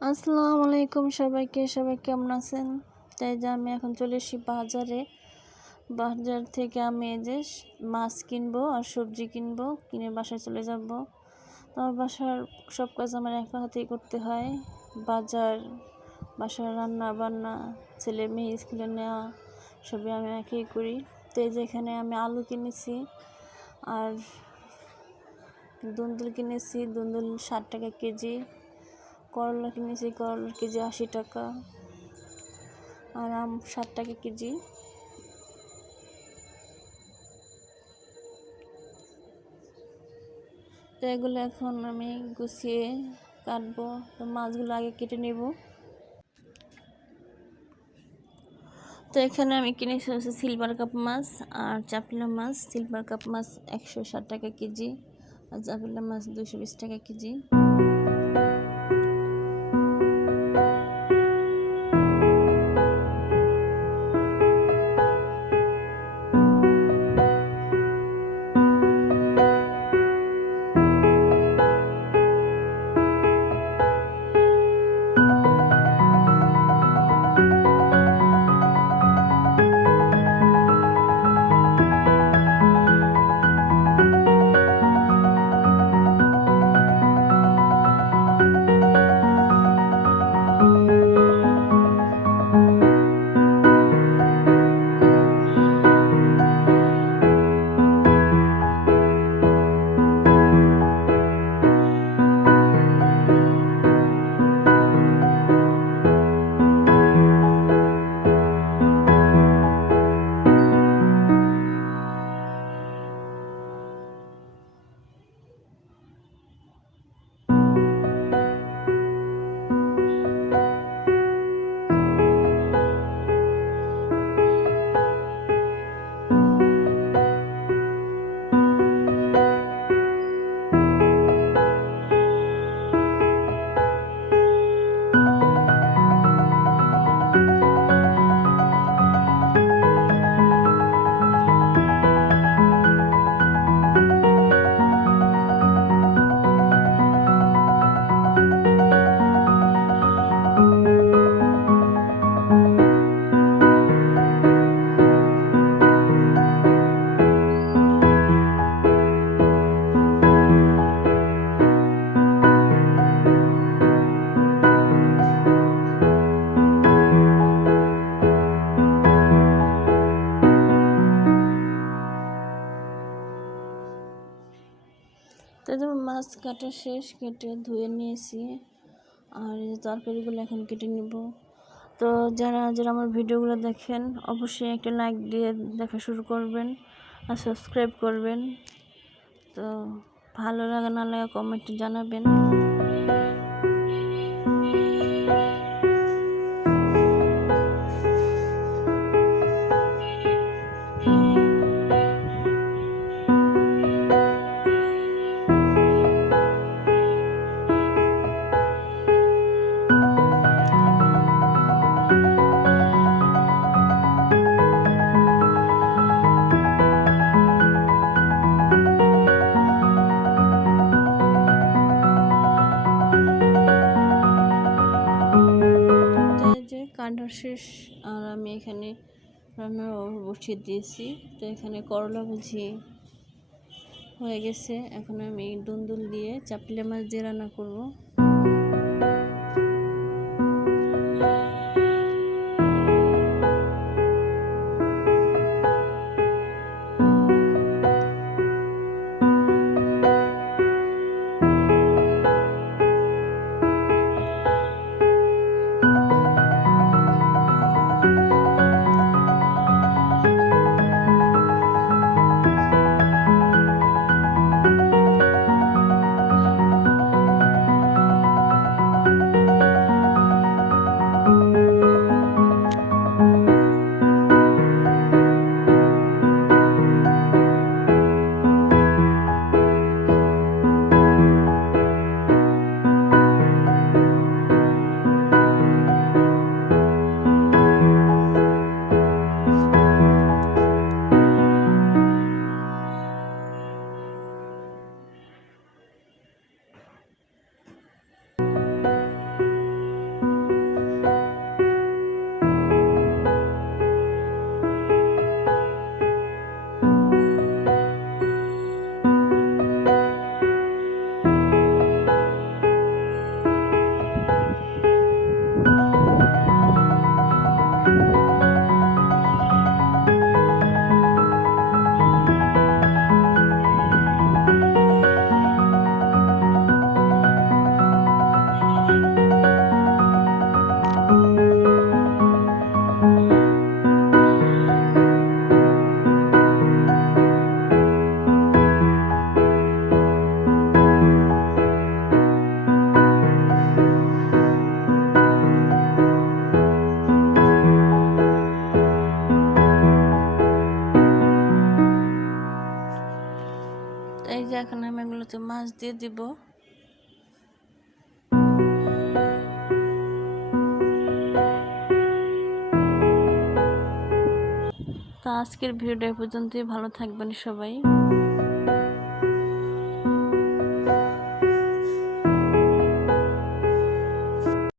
আসসালামু আলাইকুম সবাইকে। সবাই কেমন আছেন? তাই যে আমি এখন চলে এসেছি বাজারে। বাজার থেকে আমি এই যে মাছ কিনবো আর সবজি কিনবো, কিনে বাসায় চলে যাব। আমার বাসার সব কাজ আমার একা হাতেই করতে হয়। বাজার, বাসার রান্না বান্না, ছেলে মেয়ে স্কুলে নেওয়া সবই আমি একাই করি। তো এই যে এখানে আমি আলু কিনেছি আর দুন্দুল কিনেছি, দুন্দুল 60 টাকা কেজি। করলা কিনেছি, করলার কেজি 80 টাকা, আর আম 60 টাকা কেজি। তো এগুলো এখন আমি গুছিয়ে কাটবো। তো মাছগুলো আগে কেটে নেব। তো এখানে আমি কিনেছি হচ্ছে সিলভার কাপ মাছ আর চাপিলা মাছ। সিলভার কাপ মাছ 160 টাকা কেজি আর চাপিলা মাছ 220 টাকা কেজি। তো যেমন মাছ কাটা শেষ, কেটে ধুয়ে নিয়েছি। আর এই তরকারিগুলো এখন কেটে নিব। তো যারা যারা আমার ভিডিওগুলো দেখেন অবশ্যই একটা লাইক দিয়ে দেখা শুরু করবেন আর সাবস্ক্রাইব করবেন। তো ভালো লাগা না লাগা কমেন্টে জানাবেন। কাটা শেষ আর আমি এখানে রান্নার বসিয়ে দিয়েছি। তো এখানে করলা ভাজি হয়ে গেছে। এখন আমি দুন্দুল দিয়ে চাপিলা মাছ দিয়ে রান্না করব। দিয়ে দিব। তো আজকের ভিডিওটা এ পর্যন্তই। ভালো থাকবেন সবাই।